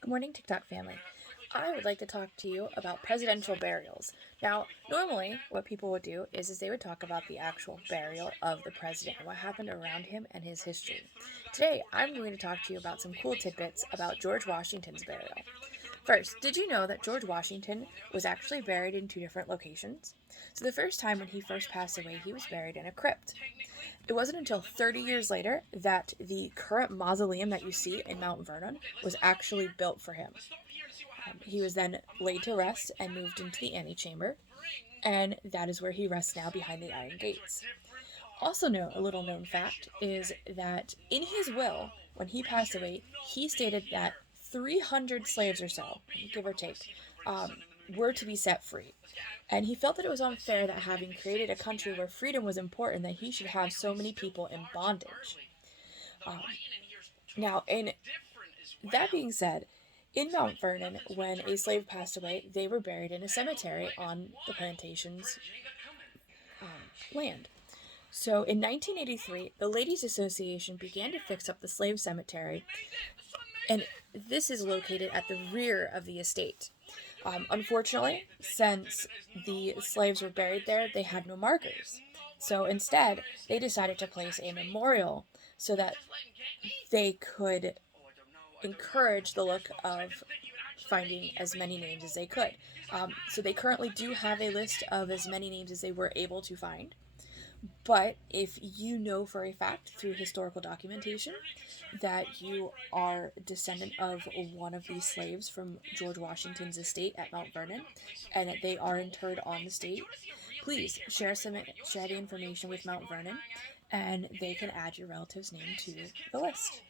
Good morning, TikTok family. I would like to talk to you about presidential burials. Now, normally, what people would do is they would talk about the actual burial of the president and what happened around him and his history. Today, I'm going to talk to you about some cool tidbits about George Washington's burial. First, did you know that George Washington was actually buried in two different locations? So the first time when he first passed away, he was buried in a crypt. It wasn't until 30 years later that the current mausoleum that you see in Mount Vernon was actually built for him. He was then laid to rest and moved into the antechamber, and that is where he rests now behind the iron gates. Also, a little known fact is that in his will, when he passed away, he stated that 300 slaves or so, give or take, were to be set free. And he felt that it was unfair that having created a country where freedom was important, that he should have so many people in bondage. Um, Now, in that being said, in Mount Vernon, when a slave passed away, they were buried in a cemetery on the plantation's land. So in 1983, the Ladies Association began to fix up the slave cemetery, and this is located at the rear of the estate. Unfortunately, since the slaves were buried there, they had no markers. So instead, they decided to place a memorial so that they could encourage the look of finding as many names as they could. So they currently do have a list of as many names as they were able to find. But if you know for a fact through historical documentation that you are a descendant of one of these slaves from George Washington's estate at Mount Vernon, and that they are interred on the estate, please share the information with Mount Vernon, and they can add your relative's name to the list.